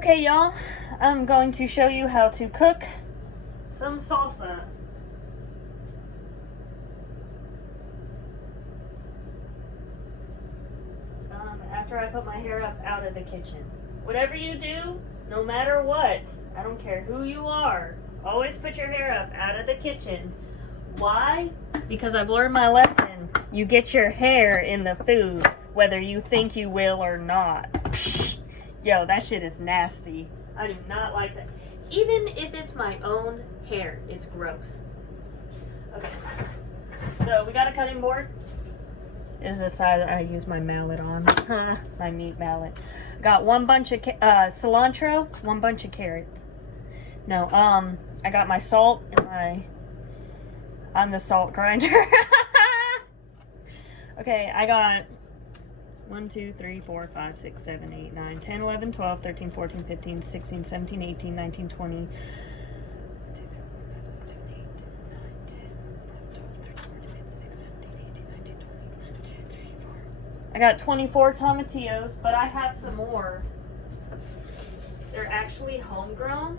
Okay, y'all, I'm going to show you how to cook some salsa. After I put my hair up out of the kitchen. Whatever you do, no matter what, I don't care who you are, always put your hair up out of the kitchen. Why? Because I've learned my lesson. You get your hair in the food, whether you think you will or not. Psh, yo, that shit is nasty. I do not like that. Even if it's my own hair, it's gross. Okay, so we got a cutting board. This is the side that I use my mallet on. My meat mallet. Got one bunch of cilantro, one bunch of carrots. No, I got my salt and I'm the salt grinder. Okay, I got 1, 2, 3, 4, 5, 6, 7, 8, 9, 10, 11, 12, 13, 14, 15, 16, 17, 18, 19, 20. I got 24 tomatillos, but I have some more. They're actually homegrown.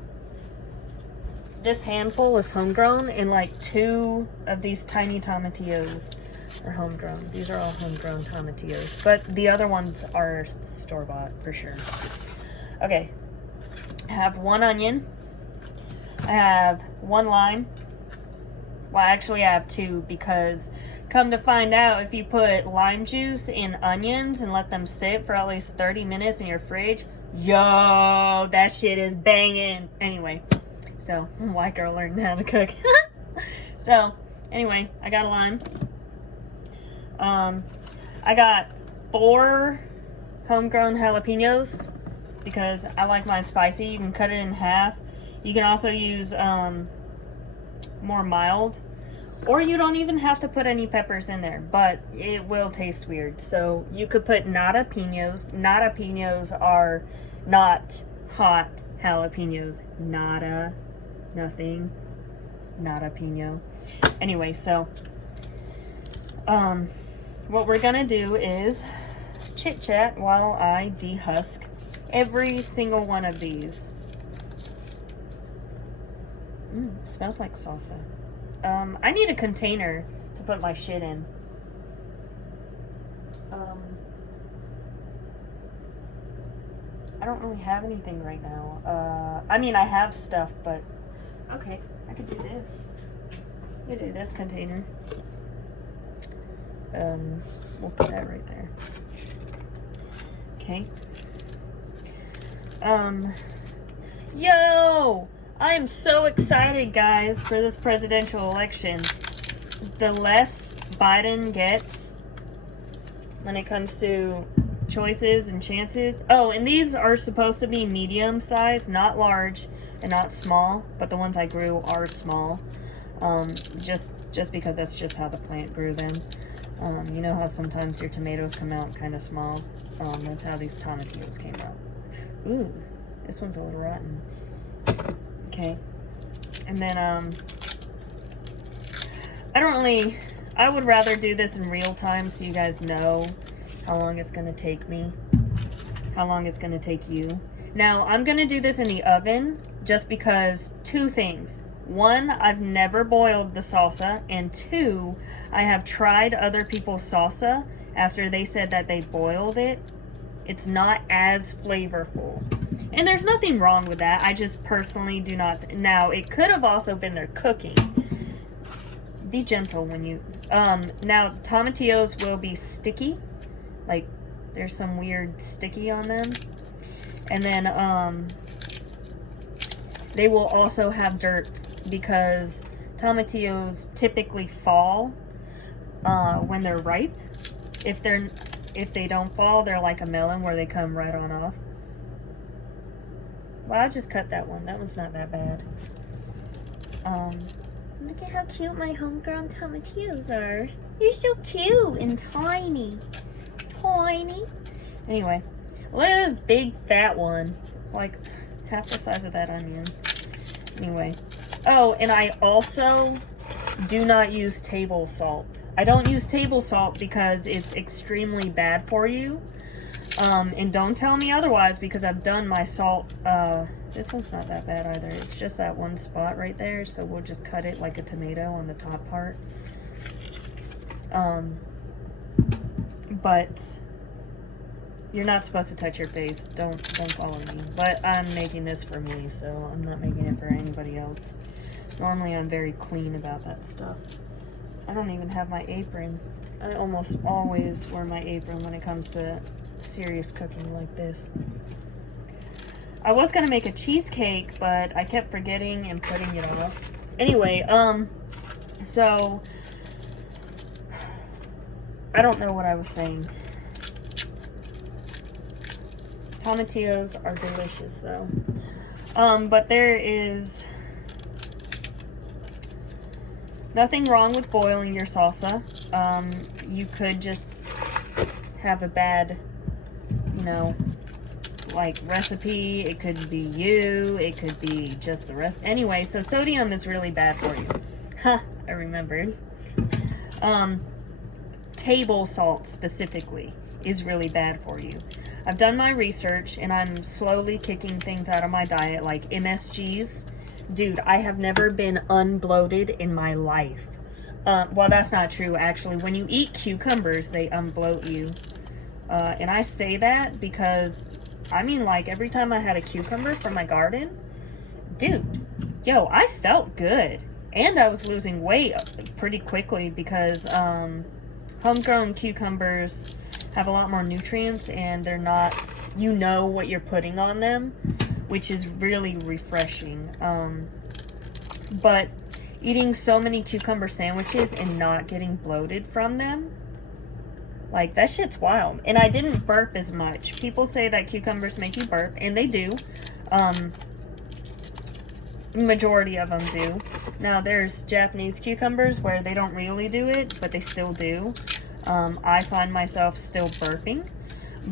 This handful is homegrown, and like 2 of these tiny tomatillos are homegrown. These are all homegrown tomatillos, but the other ones are store-bought for sure. Okay, I have 1 onion. I have 1 lime. Well, actually I have 2 because come to find out, if you put lime juice in onions and let them sit for at least 30 minutes in your fridge, yo, that shit is banging. Anyway, so white girl learned how to cook. So anyway, I got a lime. I got 4 homegrown jalapeños because I like mine spicy. You can cut it in half. You can also use more mild, or you don't even have to put any peppers in there, but it will taste weird. So you could put nada pinos. Nada pinos are not hot jalapenos. Nada, nothing, nada pino. Anyway, so what we're gonna do is chit chat while I dehusk every single one of these. Smells like salsa. I need a container to put my shit in. I don't really have anything right now. I mean, I have stuff, but okay, I could do this. I could do this container. We'll put that right there. Okay. Yo! I am so excited, guys, for this presidential election. The less Biden gets when it comes to choices and chances. Oh, and these are supposed to be medium size, not large and not small, but the ones I grew are small. Just because that's just how the plant grew them. You know how sometimes your tomatoes come out kind of small? That's how these tomatillos came out. Ooh, this one's a little rotten. Okay, and then I would rather do this in real time so you guys know how long it's gonna take me, how long it's gonna take you. Now, I'm gonna do this in the oven just because 2 things. 1, I've never boiled the salsa, and 2, I have tried other people's salsa after they said that they boiled it. It's not as flavorful. And there's nothing wrong with that. I just personally do not. Now, it could have also been their cooking. Be gentle when you... now, tomatillos will be sticky. Like, there's some weird sticky on them. And then, they will also have dirt because tomatillos typically fall when they're ripe. If they don't fall, they're like a melon where they come right on off. Well, I just cut that one. That one's not that bad. Look at how cute my homegrown tomatillos are. You're so cute and tiny. Tiny. Anyway, look at this big fat one. It's like half the size of that onion. Anyway. Oh, and I also do not use table salt. I don't use table salt because it's extremely bad for you. And don't tell me otherwise, because I've done my salt. This one's not that bad either. It's just that one spot right there, so we'll just cut it like a tomato on the top part. But you're not supposed to touch your face. Don't follow me. But I'm making this for me, so I'm not making it for anybody else. Normally I'm very clean about that stuff. I don't even have my apron. I almost always wear my apron when it comes to serious cooking like this. I was gonna make a cheesecake, but I kept forgetting and putting it off. Anyway, so I don't know what I was saying. Tomatillos are delicious though. But there is nothing wrong with boiling your salsa. You could just have a bad, you know, like recipe. It could be you. It could be just the rest. Anyway, so sodium is really bad for you. Ha, I remembered. Table salt specifically is really bad for you. I've done my research and I'm slowly kicking things out of my diet, like MSGs. Dude, I have never been unbloated in my life. Well, that's not true, actually. When you eat cucumbers, they unbloat you. And I say that because, I mean, like, every time I had a cucumber from my garden, dude, yo, I felt good. And I was losing weight pretty quickly because homegrown cucumbers have a lot more nutrients and they're not, you know what you're putting on them, which is really refreshing. But eating so many cucumber sandwiches and not getting bloated from them, like, that shit's wild. And I didn't burp as much. People say that cucumbers make you burp, and they do. Majority of them do. Now, there's Japanese cucumbers where they don't really do it, but they still do. I find myself still burping,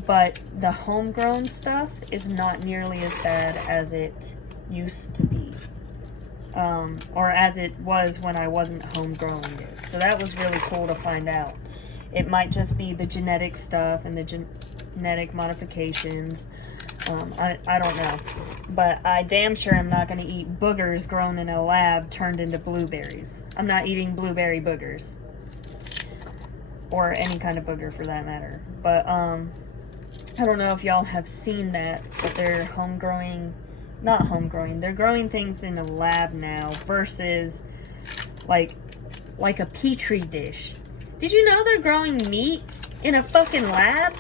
but the homegrown stuff is not nearly as bad as it used to be. Or as it was when I wasn't homegrowing it. So that was really cool to find out. It might just be the genetic stuff and the genetic modifications. I don't know. But I damn sure am not going to eat boogers grown in a lab turned into blueberries. I'm not eating blueberry boogers. Or any kind of booger for that matter. But, I don't know if y'all have seen that, but they're not home growing, they're growing things in a lab now versus like a petri dish. Did you know they're growing meat in a fucking lab?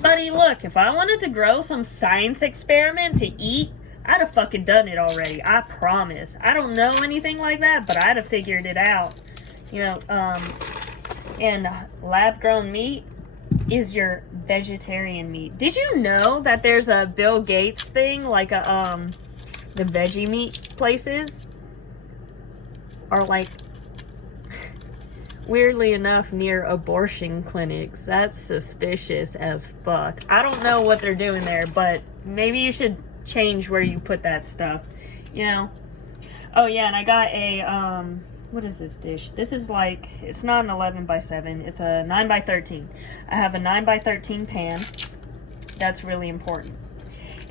Buddy, look, if I wanted to grow some science experiment to eat, I'd have fucking done it already. I promise. I don't know anything like that, but I'd have figured it out. You know, and lab-grown meat is your vegetarian meat. Did you know that there's a Bill Gates thing, like a, the veggie meat places are like, weirdly enough, near abortion clinics? That's suspicious as fuck. I don't know what they're doing there, but maybe you should change where you put that stuff, you know? Oh yeah, and I got a, what is this dish? This is like, it's not an 11 by 7, it's a 9 by 13. I have a 9 by 13 pan. That's really important.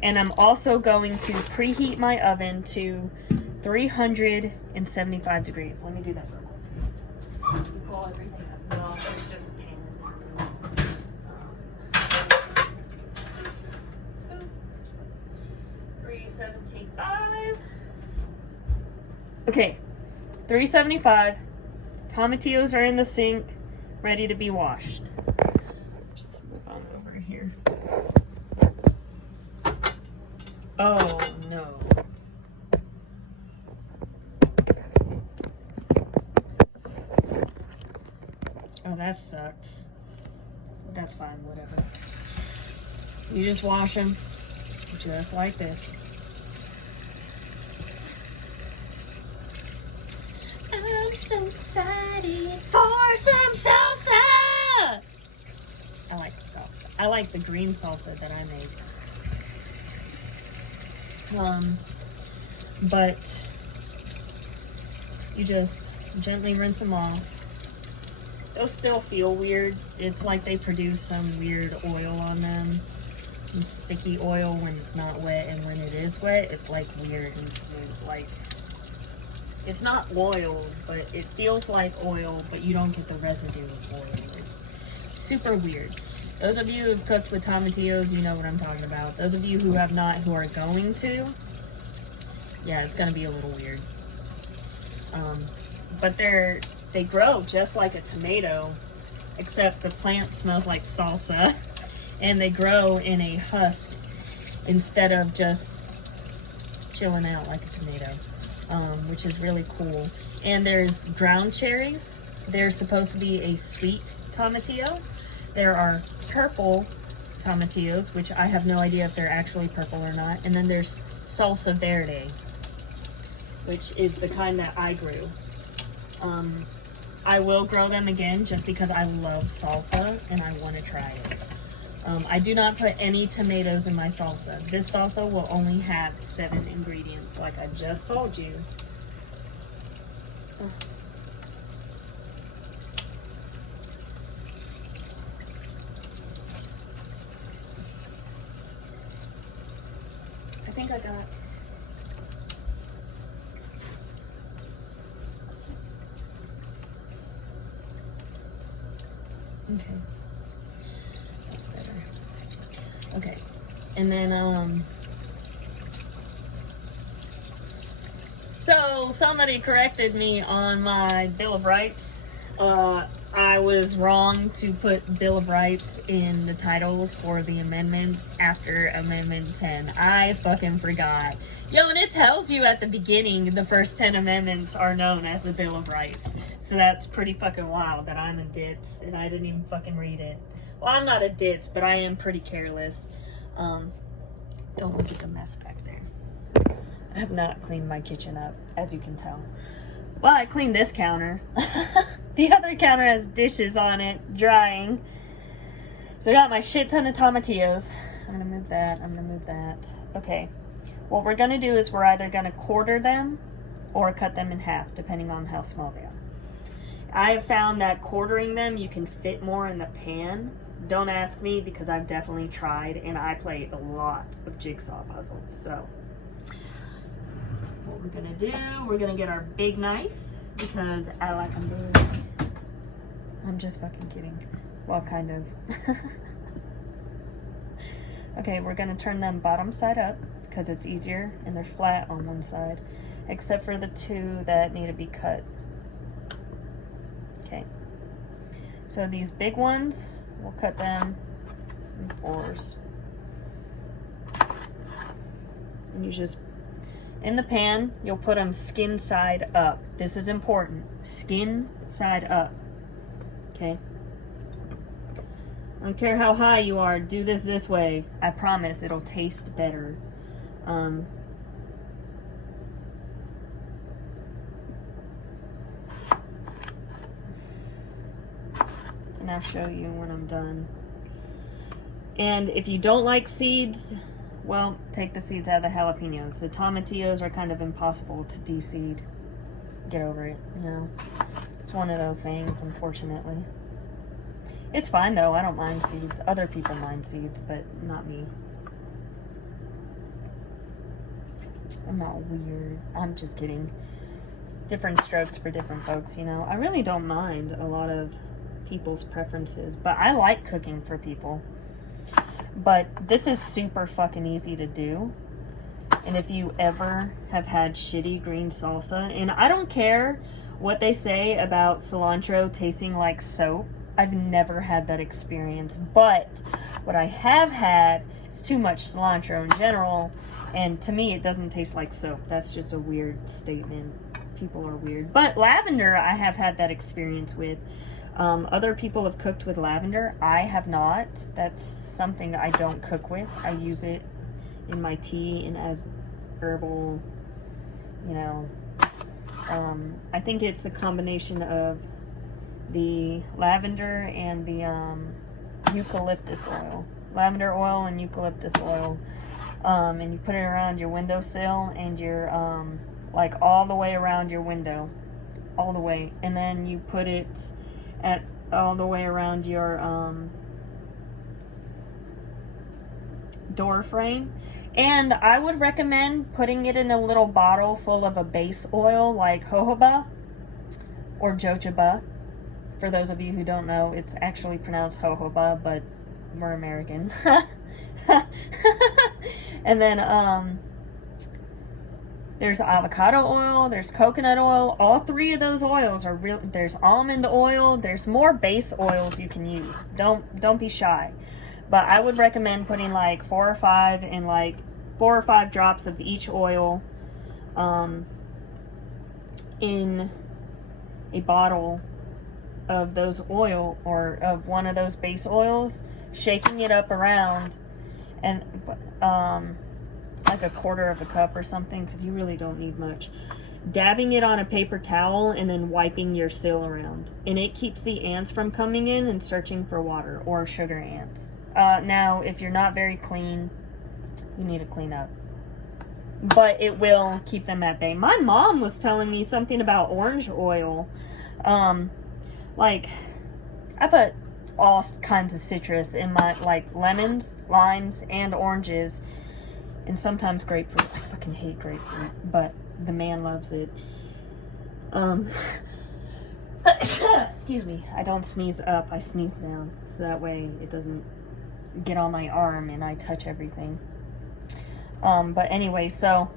And I'm also going to preheat my oven to 375 degrees. Let me do that real quick. Pull everything up. No, it's just a pan. 375. Okay. 375. Tomatillos are in the sink, ready to be washed. Just move on over here. Oh no. Oh, that sucks. That's fine, whatever. You just wash them just like this. I'm so excited for some salsa! I like the salsa. I like the green salsa that I made. But you just gently rinse them off. Those still feel weird. It's like they produce some weird oil on them. Some sticky oil when it's not wet, and when it is wet, it's like weird and smooth. Like, it's not oil, but it feels like oil, but you don't get the residue of oil. It's super weird. Those of you who've cooked with tomatillos, you know what I'm talking about. Those of you who have not, who are going to, yeah, it's gonna be a little weird. But they grow just like a tomato, except the plant smells like salsa, and they grow in a husk instead of just chilling out like a tomato, which is really cool. And there's ground cherries. They're supposed to be a sweet tomatillo. There are purple tomatillos, which I have no idea if they're actually purple or not. And then there's Salsa verde, which is the kind that I grew. I will grow them again just because I love salsa and I want to try it. I do not put any tomatoes in my salsa. This salsa will only have 7 ingredients, like I just told you. I think I got... Okay, that's better. Okay, and then so somebody corrected me on my Bill of Rights. I was wrong to put Bill of Rights in the titles for the amendments after Amendment 10. I fucking forgot. Yo, and it tells you at the beginning the first 10 amendments are known as the Bill of Rights. So that's pretty fucking wild that I'm a ditz and I didn't even fucking read it. Well, I'm not a ditz, but I am pretty careless. Don't look at the mess back there. I have not cleaned my kitchen up, as you can tell. Well, I cleaned this counter. The other counter has dishes on it, drying. So I got my shit ton of tomatillos. I'm gonna move that, I'm gonna move that. Okay, what we're gonna do is we're either gonna quarter them or cut them in half, depending on how small they are. I have found that quartering them, you can fit more in the pan. Don't ask me because I've definitely tried and I play a lot of jigsaw puzzles. So what we're gonna do, we're gonna get our big knife because I like them big. I'm just fucking kidding. Well, kind of. Okay, we're gonna turn them bottom side up because it's easier and they're flat on one side, except for the 2 that need to be cut. Okay, so these big ones, we'll cut them in 4s. And you just, in the pan, you'll put them skin side up. This is important, skin side up, okay? I don't care how high you are, do this way. I promise it'll taste better. And I'll show you when I'm done. And if you don't like seeds, well, take the seeds out of the jalapeños. The tomatillos are kind of impossible to de-seed. Get over it, you know. It's one of those things, unfortunately. It's fine though, I don't mind seeds. Other people mind seeds, but not me. I'm not weird. I'm just kidding. Different strokes for different folks, you know. I really don't mind a lot of people's preferences, but I like cooking for people. But this is super fucking easy to do. And if you ever have had shitty green salsa, and I don't care what they say about cilantro tasting like soap, I've never had that experience, but what I have had is too much cilantro in general, and to me it doesn't taste like soap. That's just a weird statement. People are weird. But lavender, I have had that experience with. Other people have cooked with lavender. I have not. That's something I don't cook with. I use it in my tea and as herbal, you know. I think it's a combination of the lavender and the eucalyptus oil. Lavender oil and eucalyptus oil. And you put it around your windowsill and your, like all the way around your window. All the way. And then you put it at all the way around your door frame. And I would recommend putting it in a little bottle full of a base oil like jojoba or jojoba. For those of you who don't know, it's actually pronounced jojoba, but we're American. And then there's avocado oil, there's coconut oil. All three of those oils are real. There's almond oil. There's more base oils you can use. Don't be shy. But I would recommend putting like 4 or 5 and like 4 or 5 drops of each oil in a bottle of those oil, or of one of those base oils, shaking it up around, and like a 1/4 of a cup or something, because you really don't need much. Dabbing it on a paper towel and then wiping your sill around, and it keeps the ants from coming in and searching for water, or sugar ants. Now, if you're not very clean, you need to clean up, but it will keep them at bay. My mom was telling me something about orange oil. Like, I put all kinds of citrus in my, like lemons, limes, and oranges, and sometimes grapefruit. I fucking hate grapefruit, but the man loves it. Excuse me. I don't sneeze up, I sneeze down, so that way it doesn't get on my arm and I touch everything. But anyway, so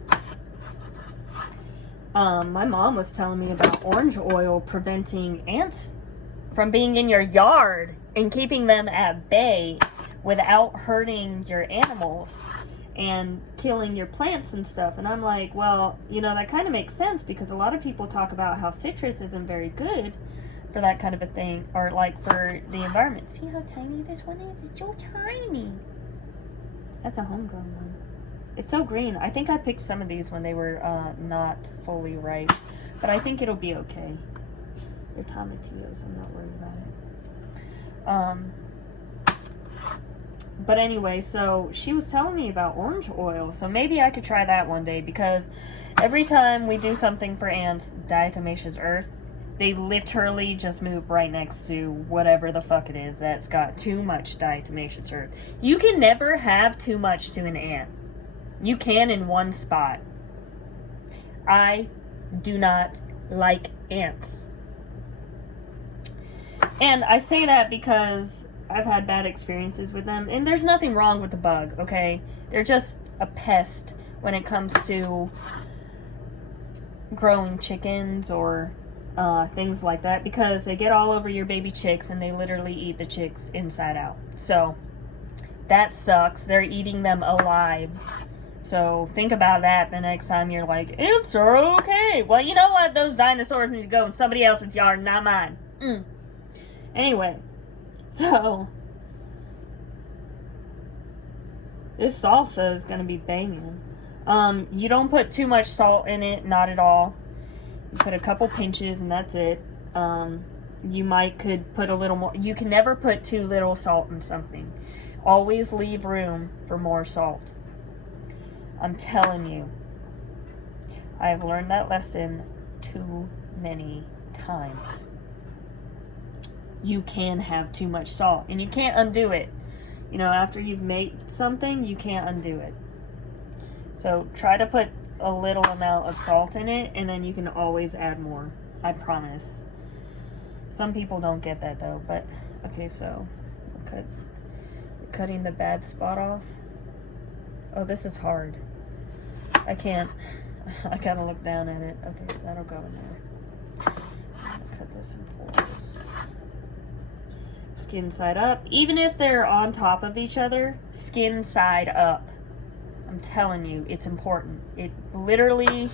my mom was telling me about orange oil preventing ants from being in your yard and keeping them at bay without hurting your animals and killing your plants and stuff. And I'm like, well, you know, that kind of makes sense, because a lot of people talk about how citrus isn't very good for that kind of a thing, or like for the environment. See how tiny this one is? It's so tiny. That's a homegrown one. It's so green. I think I picked some of these when they were not fully ripe, but I think it'll be okay. They're tomatillos. I'm not worried about it. But anyway, so she was telling me about orange oil, so maybe I could try that one day, because every time we do something for ants, diatomaceous earth, they literally just move right next to whatever the fuck it is that's got too much diatomaceous earth. You can never have too much to an ant. You can in one spot. I do not like ants. And I say that because I've had bad experiences with them, and there's nothing wrong with the bug, okay? They're just a pest when it comes to growing chickens or things like that, because they get all over your baby chicks and they literally eat the chicks inside out. So that sucks. They're eating them alive. So think about that the next time you're like, ants are okay. Well, you know what? Those dinosaurs need to go in somebody else's yard, not mine. Anyway, so this salsa is going to be banging. You don't put too much salt in it, not at all. You put a couple pinches and that's it. You could put a little more. You can never put too little salt in something. Always leave room for more salt. I'm telling you, I have learned that lesson too many times. You can have too much salt, and you can't undo it. You know, after you've made something, you can't undo it. So try to put a little amount of salt in it, and then you can always add more. I promise. Some people don't get that though, but okay, so cutting the bad spot off. Oh, this is hard. I can't. I gotta look down at it. Okay, so that'll go in there. I'm gonna cut this in 4s. Skin side up. Even if they're on top of each other, skin side up. I'm telling you, it's important. It literally,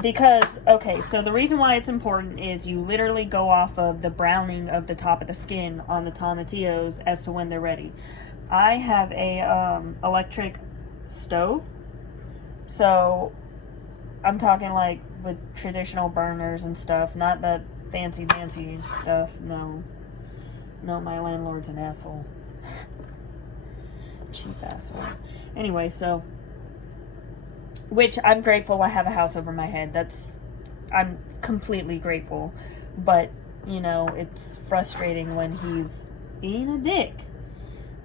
because, okay, so the reason why it's important is you literally go off of the browning of the top of the skin on the tomatillos as to when they're ready. I have a electric stove, so I'm talking like with traditional burners and stuff, not the fancy stuff. No, my landlord's an asshole. Cheap asshole. Anyway, so, which I'm grateful I have a house over my head. I'm completely grateful. But you know, it's frustrating when he's being a dick.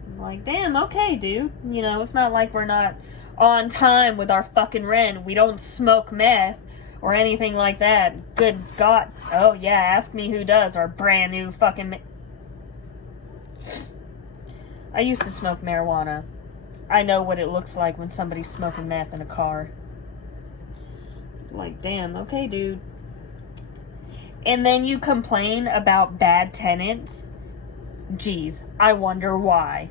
I'm like, damn, okay, dude. You know, it's not like we're not on time with our fucking rent. We don't smoke meth or anything like that. Good God. Oh, yeah, ask me who does. Our brand new fucking... I used to smoke marijuana. I know what it looks like when somebody's smoking meth in a car. Like, damn, okay, dude. And then you complain about bad tenants. Geez, I wonder why.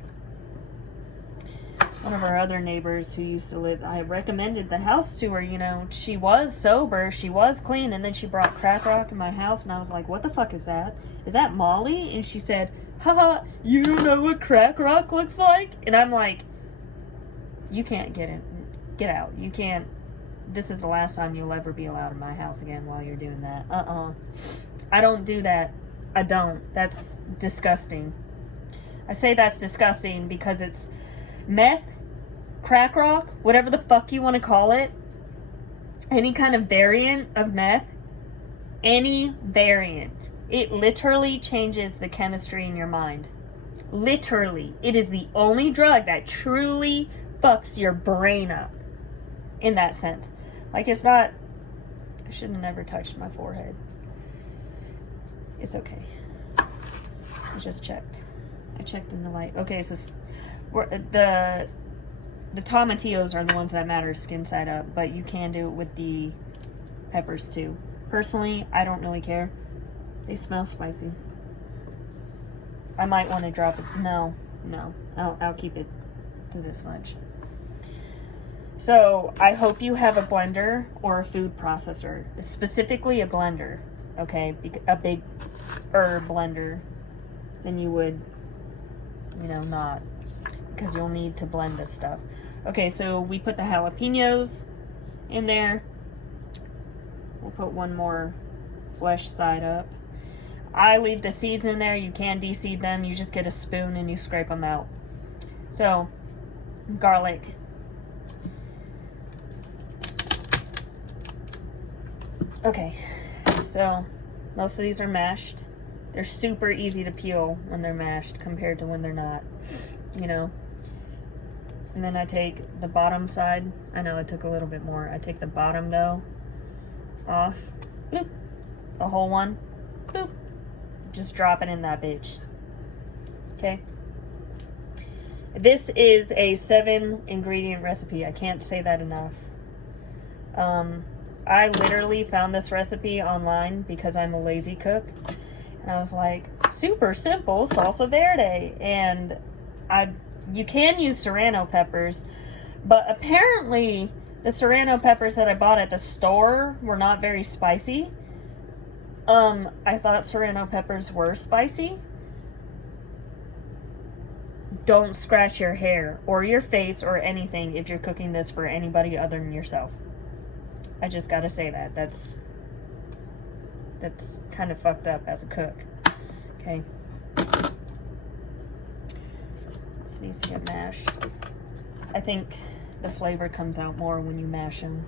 One of our other neighbors who used to live, I recommended the house to her, you know. She was sober, she was clean, and then she brought crack rock in my house, and I was like, what the fuck is that? Is that Molly? And she said, haha, you don't know what crack rock looks like? And I'm like, you can't get in. Get out. You can't. This is the last time you'll ever be allowed in my house again while you're doing that. I don't do that. I don't. That's disgusting. I say that's disgusting because it's meth, crack rock, whatever the fuck you want to call it. Any kind of variant of meth. Any variant. It literally changes the chemistry in your mind. Literally. It is the only drug that truly fucks your brain up. In that sense. Like, it's not... I should have never touched my forehead. It's okay. I just checked. I checked in the light. Okay, so the tomatillos are the ones that matter skin side up, but you can do it with the peppers too. Personally, I don't really care. They smell spicy. I might want to drop it. No. I'll keep it to this much. So, I hope you have a blender or a food processor. Specifically a blender, okay? A big herb blender. Then you would, you know, not. Because you'll need to blend this stuff. Okay, so we put the jalapeños in there. We'll put one more flesh side up. I leave the seeds in there. You can de-seed them. You just get a spoon and you scrape them out. So, garlic. Okay, so most of these are mashed. They're super easy to peel when they're mashed compared to when they're not, you know. And then I take the bottom side. I know it took a little bit more. I take the bottom though off. Boop. The whole one. Boop. Just drop it in that bitch. Okay. This is a 7-ingredient recipe. I can't say that enough. I literally found this recipe online because I'm a lazy cook. And I was like, super simple salsa verde. And you can use serrano peppers, but apparently the serrano peppers that I bought at the store were not very spicy. I thought serrano peppers were spicy. Don't scratch your hair or your face or anything if you're cooking this for anybody other than yourself. I just gotta say that. That's kind of fucked up as a cook. Okay. This needs to get mashed. I think the flavor comes out more when you mash them.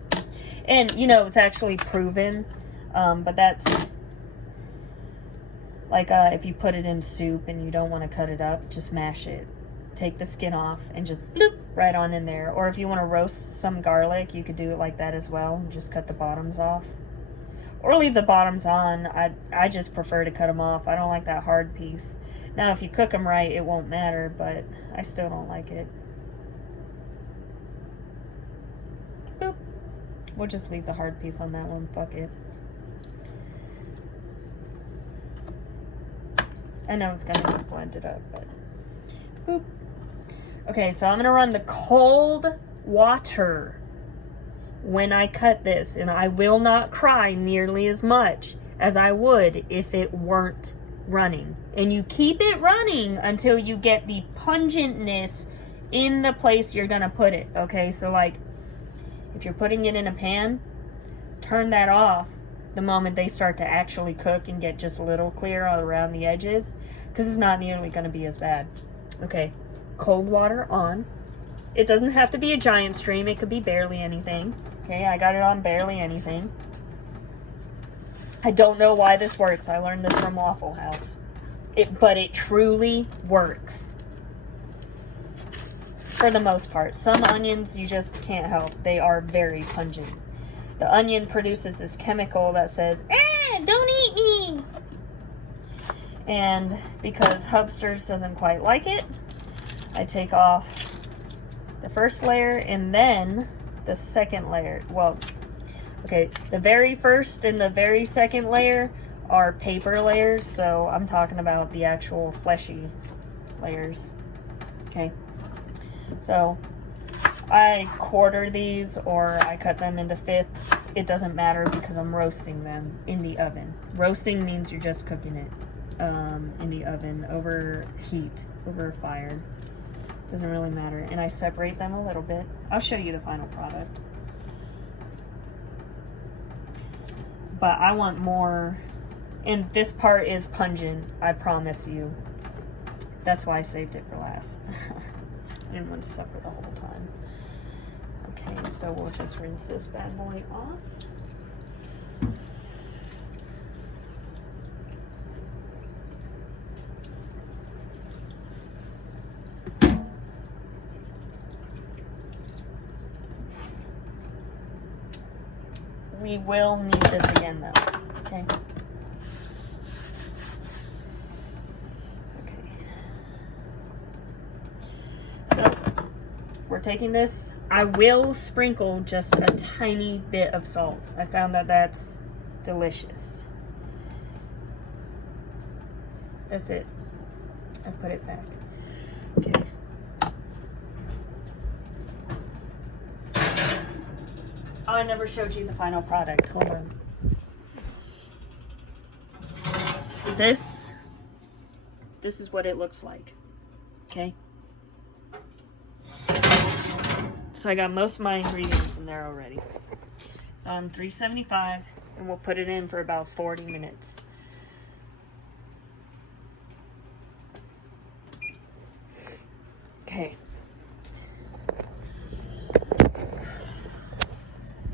And, you know, it's actually proven. But that's... Like, if you put it in soup and you don't want to cut it up, just mash it. Take the skin off and just bloop right on in there. Or if you want to roast some garlic, you could do it like that as well. And just cut the bottoms off. Or leave the bottoms on. I just prefer to cut them off. I don't like that hard piece. Now, if you cook them right, it won't matter, but I still don't like it. Boop. We'll just leave the hard piece on that one. Fuck it. I know it's gonna be blended up, but boop. Okay, so I'm gonna run the cold water when I cut this, and I will not cry nearly as much as I would if it weren't running. And you keep it running until you get the pungentness in the place you're gonna put it. Okay, so like if you're putting it in a pan, turn that off the moment they start to actually cook and get just a little clear all around the edges, because it's not nearly going to be as bad. Okay, cold water on. It doesn't have to be a giant stream. It could be barely anything. Okay, I got it on barely anything. I don't know why this works. I learned this from Waffle House. But it truly works. For the most part. Some onions you just can't help. They are very pungent. The onion produces this chemical that says, "Ah, don't eat me!" And because Hubsters doesn't quite like it, I take off the first layer and then the second layer. Well, okay, the very first and the very second layer are paper layers, so I'm talking about the actual fleshy layers. Okay, so I quarter these or I cut them into fifths. It doesn't matter because I'm roasting them in the oven. Roasting means you're just cooking it in the oven over heat, over fire. Doesn't really matter. And I separate them a little bit. I'll show you the final product. But I want more. And this part is pungent, I promise you. That's why I saved it for last. I didn't want to suffer the whole time. Okay, so we'll just rinse this bad boy off. We will need this again though, okay? So, we're taking this. I will sprinkle just a tiny bit of salt. I found that that's delicious. That's it. I put it back. Okay. Oh, I never showed you the final product. Hold on. This is what it looks like. Okay. So I got most of my ingredients in there already. It's on 375 and we'll put it in for about 40 minutes.